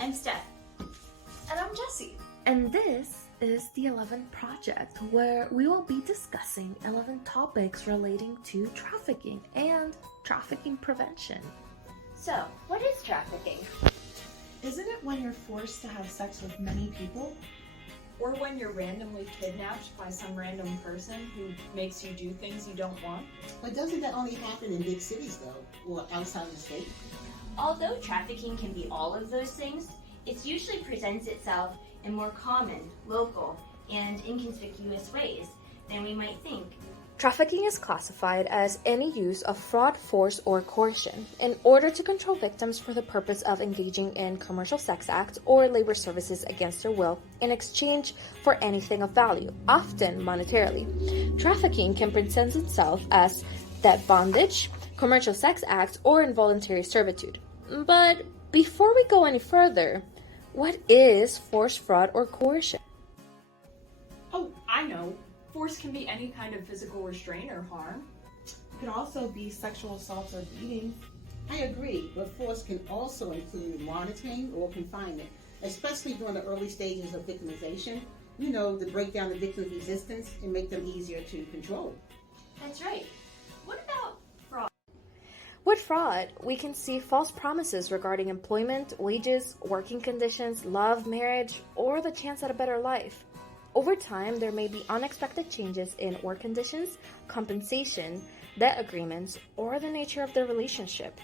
I'm Steph. And I'm Jessie. And this is the 11th project, where we will be discussing 11 topics relating to trafficking and trafficking prevention. So, what is trafficking? Isn't it when you're forced to have sex with many people? Or when you're randomly kidnapped by some random person who makes you do things you don't want. But doesn't that only happen in big cities, though, or outside of the state? Although trafficking can be all of those things, it usually presents itself in more common, local, and inconspicuous ways than we might think. Trafficking is classified as any use of fraud, force, or coercion in order to control victims for the purpose of engaging in commercial sex acts or labor services against their will in exchange for anything of value, often monetarily. Trafficking can present itself as debt bondage, commercial sex acts, or involuntary servitude. But before we go any further, what is force, fraud, or coercion? Oh, I know. Force can be any kind of physical restraint or harm. It could also be sexual assaults or beatings. I agree, but force can also include monitoring or confinement, especially during the early stages of victimization, to break down the victim's resistance and make them easier to control. That's right. What about fraud? With fraud, we can see false promises regarding employment, wages, working conditions, love, marriage, or the chance at a better life. Over time, there may be unexpected changes in work conditions, compensation, debt agreements, or the nature of the relationship.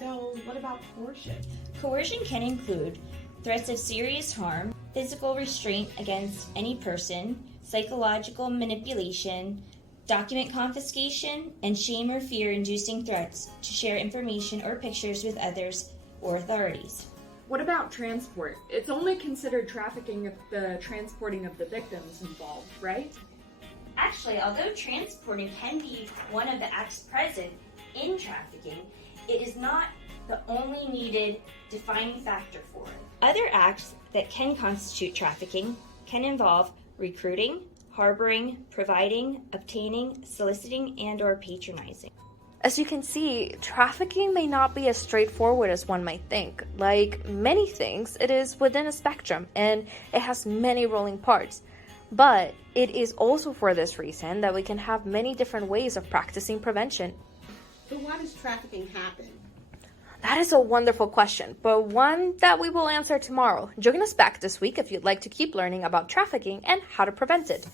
So, what about coercion? Coercion can include threats of serious harm, physical restraint against any person, psychological manipulation, document confiscation, and shame or fear-inducing threats to share information or pictures with others or authorities. What about transport? It's only considered trafficking if the transporting of the victim is involved, right? Actually, although transporting can be one of the acts present in trafficking, it is not the only needed defining factor for it. Other acts that can constitute trafficking can involve recruiting, harboring, providing, obtaining, soliciting, and/or patronizing. As you can see, trafficking may not be as straightforward as one might think. Like many things, it is within a spectrum and it has many rolling parts. But it is also for this reason that we can have many different ways of practicing prevention. But why does trafficking happen? That is a wonderful question, but one that we will answer tomorrow. Join us back this week if you'd like to keep learning about trafficking and how to prevent it.